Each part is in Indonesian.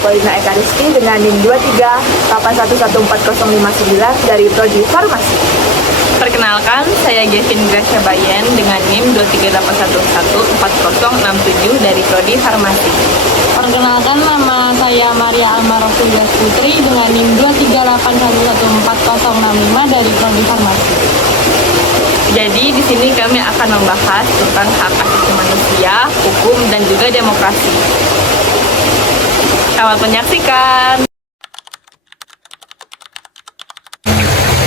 Paulina Eka Rizky dengan NIM 2381140509 dari Prodi Farmasi. Perkenalkan, saya Gavin Gracia Bayen dengan NIM 23811406 dari Prodi Farmasi. Perkenalkan, nama saya Maria Almarofilas Putri dengan NIM 23811405 dari Prodi Farmasi. Jadi di sini kami akan membahas tentang hak asasi manusia, hukum, dan juga demokrasi. Selamat menyaksikan.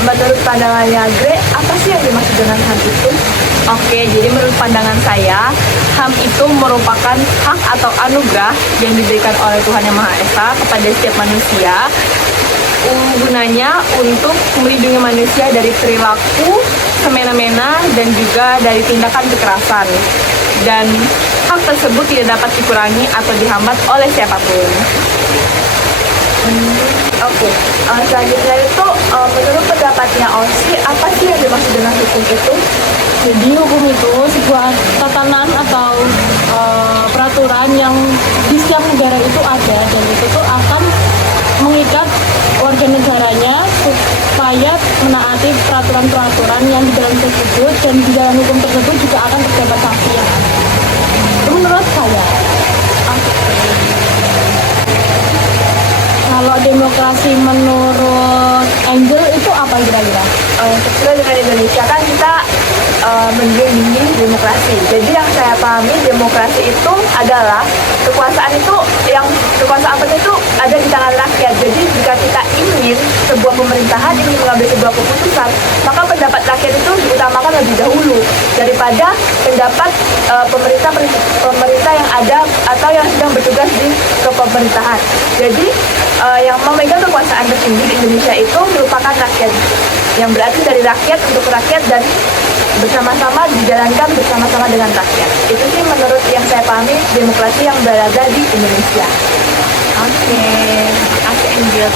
Menurut pandangannya Gre, apa sih yang dimaksud dengan HAM itu? Oke, jadi menurut pandangan saya, HAM itu merupakan hak atau anugerah yang diberikan oleh Tuhan Yang Maha Esa kepada setiap manusia, gunanya untuk melindungi manusia dari perilaku semena-mena dan juga dari tindakan kekerasan. Dan hak tersebut tidak dapat dikurangi atau dihambat oleh siapapun. Oke. Selanjutnya itu menurut pendapatnya Osi, apa sih yang dimaksud dengan hukum itu? Jadi hukum itu sebuah tatanan atau peraturan yang di setiap negara itu ada, dan itu tuh akan mengikat warga negaranya supaya menaati peraturan-peraturan yang di dalam tersebut, dan di dalam hukum tersebut juga akan terdapat sanksinya. Itu menurut saya. Kalau demokrasi menurut Angel itu apa kira-kira? Sesuai dengan Indonesia kan kita menjunjung demokrasi. Jadi yang saya pahami, demokrasi itu adalah kekuasaan itu ada di tangan rakyat. Jadi jika kita ingin sebuah pemerintahan ingin mengambil sebuah keputusan, maka pendapat rakyat itu diutamakan lebih dahulu daripada pendapat pemerintah yang ada atau yang sedang bertugas di kepemerintahan. Jadi yang memegang kekuasaan tertinggi di Indonesia itu merupakan rakyat, yang berarti dari rakyat untuk rakyat dan bersama-sama dijalankan bersama-sama dengan rakyat. Itu sih menurut yang saya pahami demokrasi yang berada di Indonesia. Oke, Angel.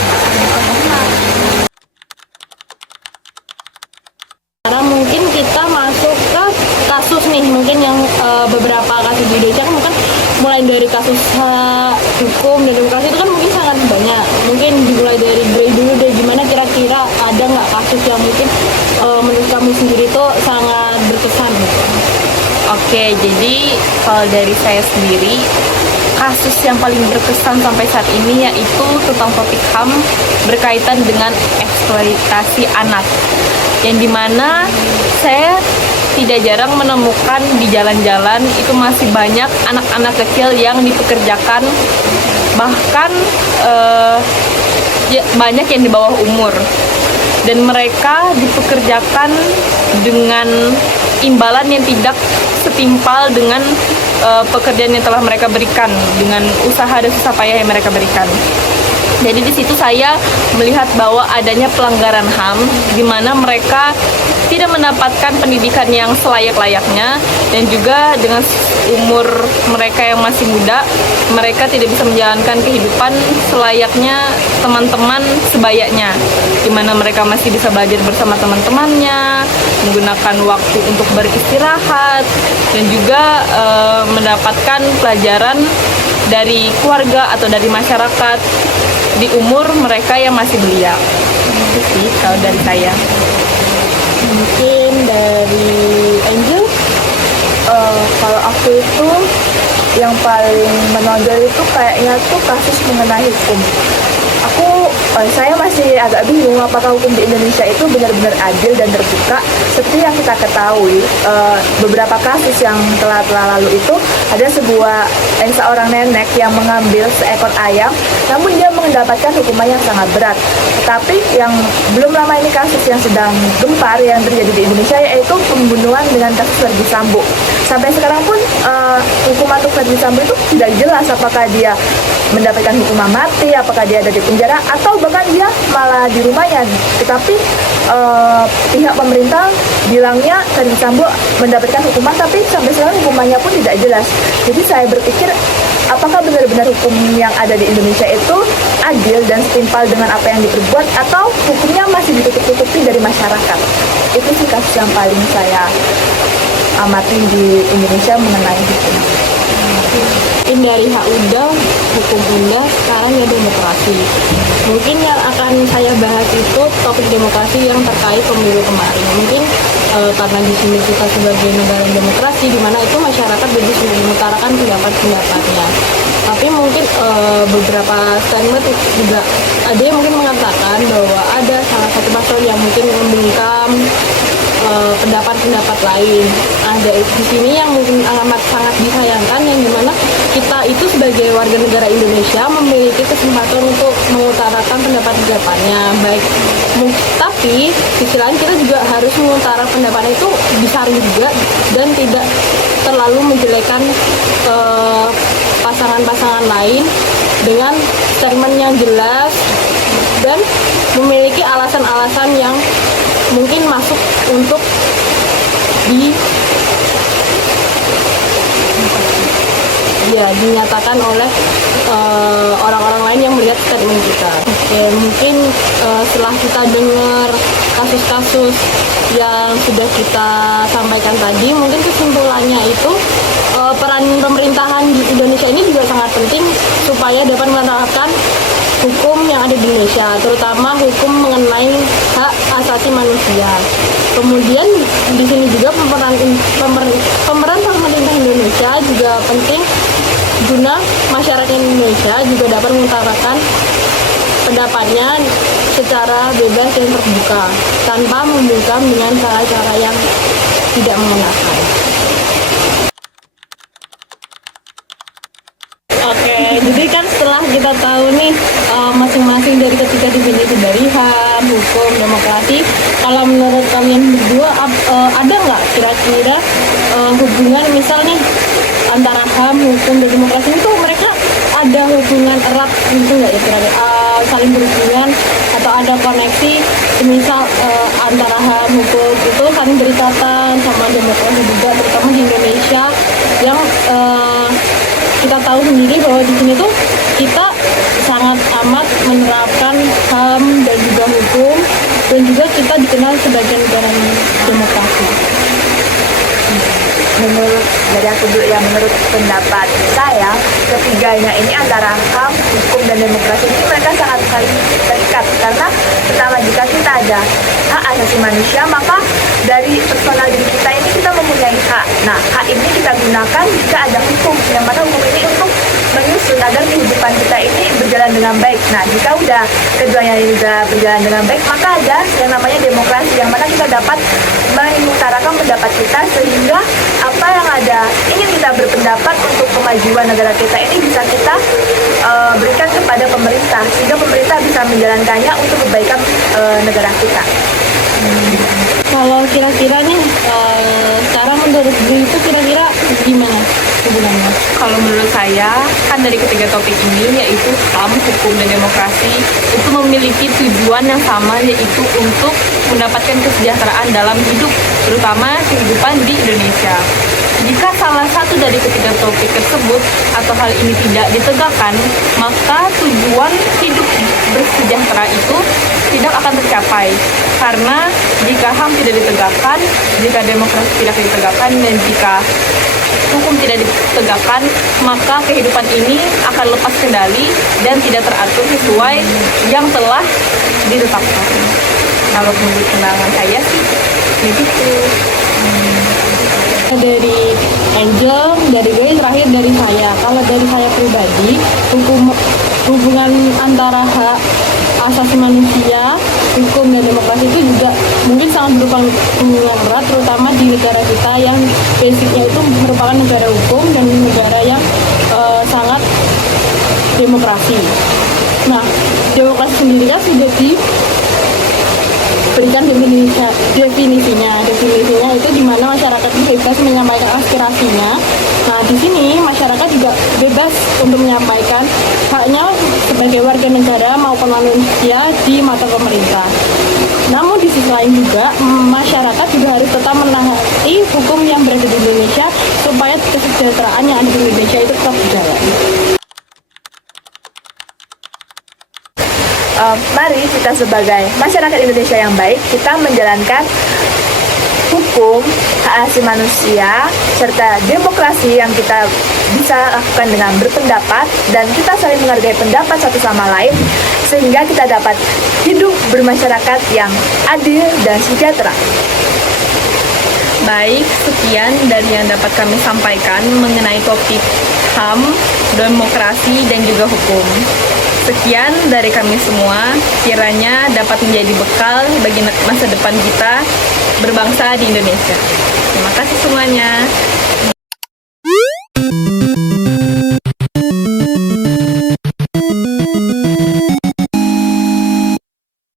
Karena mungkin kita masuk ke kasus nih, mungkin yang beberapa kasus di Indonesia kan mungkin mulai dari kasus hukum dan demokrasi itu kan mungkin sangat banyak. Mungkin dimulai dari dulu deh, gimana kira-kira ada nggak kasus yang mungkin menurut kamu sendiri tuh sangat berkesan gitu? Oke, jadi kalau dari saya sendiri, kasus yang paling berkesan sampai saat ini yaitu tentang topik HAM berkaitan dengan eksploitasi anak, yang dimana saya tidak jarang menemukan di jalan-jalan itu masih banyak anak-anak kecil yang dipekerjakan, bahkan banyak yang di bawah umur, dan mereka dipekerjakan dengan imbalan yang tidak setimpal dengan pekerjaan yang telah mereka berikan, dengan usaha dan susah payah yang mereka berikan. Jadi di situ saya melihat bahwa adanya pelanggaran HAM, di mana mereka tidak mendapatkan pendidikan yang selayak-layaknya, dan juga dengan umur mereka yang masih muda, mereka tidak bisa menjalankan kehidupan selayaknya teman-teman sebayanya, di mana mereka masih bisa belajar bersama teman-temannya, menggunakan waktu untuk beristirahat, dan juga mendapatkan pelajaran dari keluarga atau dari masyarakat di umur mereka yang masih belia. Itu sih kalau dari saya. Mungkin dari Angel? Kalau aku itu yang paling menonjol itu kayaknya tuh kasus mengenai hukum. Saya masih agak bingung apakah hukum di Indonesia itu benar-benar adil dan terbuka. Seperti yang kita ketahui, beberapa kasus yang telah lalu itu ada seorang nenek yang mengambil seekor ayam, namun dia mendapatkan hukuman yang sangat berat. Tetapi yang belum lama ini kasus yang sedang gempar yang terjadi di Indonesia yaitu pembunuhan dengan kasus Verdi Sambo. Sampai sekarang pun hukuman untuk Verdi Sambo itu tidak jelas apakah dia mendapatkan hukuman mati, apakah dia ada di penjara, atau bahkan dia malah di rumahnya. Tetapi pihak pemerintah bilangnya Verdi Sambo mendapatkan hukuman, tapi sampai sekarang hukumannya pun tidak jelas. Jadi saya berpikir apakah benar-benar hukum yang ada di Indonesia itu adil dan setimpal dengan apa yang diperbuat, atau hukumnya masih ditutup-tutupi dari masyarakat. Itu sih kasus yang paling saya amati di Indonesia mengenai hukum. mungkin dari hak udah, hukum udah, sekarang ya demokrasi. Mungkin yang akan saya bahas itu topik demokrasi yang terkait pemilu kemarin. Mungkin karena di sini kita sebagai negara demokrasi, di mana itu masyarakat bebas untuk mengutarakan pendapat-pendapatnya. Tapi mungkin beberapa statement juga ada yang mungkin mengatakan bahwa ada salah satu paslon yang mungkin membungkam pendapat-pendapat lain. Ada di sini yang mungkin amat sangat disayangkan, yang dimana kita itu sebagai warga negara Indonesia memiliki kesempatan untuk mengutarakan pendapat-pendapatnya baik. Tapi sisi lain kita juga harus mengutarakan pendapatnya itu disaring juga dan tidak terlalu menjelekan pasangan-pasangan lain dengan statement yang jelas dan memiliki alasan-alasan yang mungkin masuk untuk dinyatakan oleh orang-orang lain yang melihat statement kita. Oke, mungkin setelah kita dengar kasus-kasus yang sudah kita sampaikan tadi, mungkin kesimpulannya itu peran pemerintahan di Indonesia ini juga sangat penting supaya dapat menerapkan hukum yang ada di Indonesia, terutama hukum mengenai hak asasi manusia. Kemudian di sini juga pemeran pemerintah Indonesia juga penting guna masyarakat Indonesia juga dapat mengutarakan pendapatnya secara bebas dan terbuka tanpa membungkam dengan cara-cara yang tidak mengenakan. Oke, jadi kan setelah kita tahu nih masing-masing dari ketiga definisi dari HAM, hukum, demokrasi, kalau menurut kalian berdua ada nggak kira-kira hubungan misalnya antara HAM, hukum, dan demokrasi itu mereka ada hubungan erat gitu nggak ya kira-kira saling berhubungan atau ada koneksi misal antara HAM, hukum itu saling berkaitan sama demokrasi juga, terutama di Indonesia yang kita tahu sendiri bahwa di sini tuh kita sangat amat menerapkan HAM dan juga hukum, dan juga kita dikenal sebagai negara demokrasi. Dari aku dulu ya, menurut pendapat saya, ketiganya ini antara HAM, hukum, dan demokrasi ini mereka sangat saling terikat. Karena pertama, jika kita ada hak asasi manusia, maka dari personal diri kita ini kita mempunyai hak. Nah, hak ini kita gunakan jika ada hukum, yang mana hukum ini untuk menyusun agar kehidupan kita ini berjalan dengan baik. Nah, jika udah keduanya ini sudah berjalan dengan baik, maka ada yang namanya demokrasi, yang mana kita dapat mengutarakan pendapat kita sehingga apa yang ada ingin kita berpendapat untuk kemajuan negara kita ini bisa kita berikan kepada pemerintah, sehingga pemerintah bisa menjalankannya untuk kebaikan negara kita. Kalau kira-kira nih cara menurut gue itu kira-kira gimana hubungannya? Kalau menurut saya, kan dari ketiga topik ini, yaitu HAM, hukum, dan demokrasi, itu memiliki tujuan yang sama, yaitu untuk mendapatkan kesejahteraan dalam hidup, terutama kehidupan di Indonesia. Jika salah satu dari ketiga topik tersebut atau hal ini tidak ditegakkan, maka tujuan hidup bersejahtera itu tidak akan tercapai. Karena jika HAM tidak ditegakkan, jika demokrasi tidak ditegakkan, dan jika hukum tidak ditegakkan, maka kehidupan ini akan lepas kendali dan tidak teratur sesuai yang telah ditetapkan. Kalau menurut pandangan saya sih begitu. Dari Angel, dari gue, terakhir dari saya. Kalau dari saya pribadi, hubungan antara hak asasi manusia, hukum, dan demokrasi itu juga mungkin sangat berhubungan erat, terutama di negara kita yang basicnya itu merupakan negara hukum dan negara yang sangat demokrasi. Nah, demokrasi sendiri kan sudah diberikan definisinya itu di mana masyarakat itu bebas menyampaikan aspirasinya. Nah, di sini masyarakat juga bebas untuk menyampaikan haknya sebagai warga negara maupun manusia di mata pemerintah. Namun di sisi lain juga masyarakat juga harus tetap menaati hukum yang berada di Indonesia supaya kesejahteraan yang ada di Indonesia itu tetap berjalan. Mari kita sebagai masyarakat Indonesia yang baik, kita menjalankan hukum, hak asasi manusia, serta demokrasi yang kita bisa lakukan dengan berpendapat dan kita saling menghargai pendapat satu sama lain sehingga kita dapat hidup bermasyarakat yang adil dan sejahtera. Baik, sekian dari yang dapat kami sampaikan mengenai topik HAM, demokrasi, dan juga hukum. Sekian dari kami semua, kiranya dapat menjadi bekal bagi masa depan kita berbangsa di Indonesia. Terima kasih semuanya.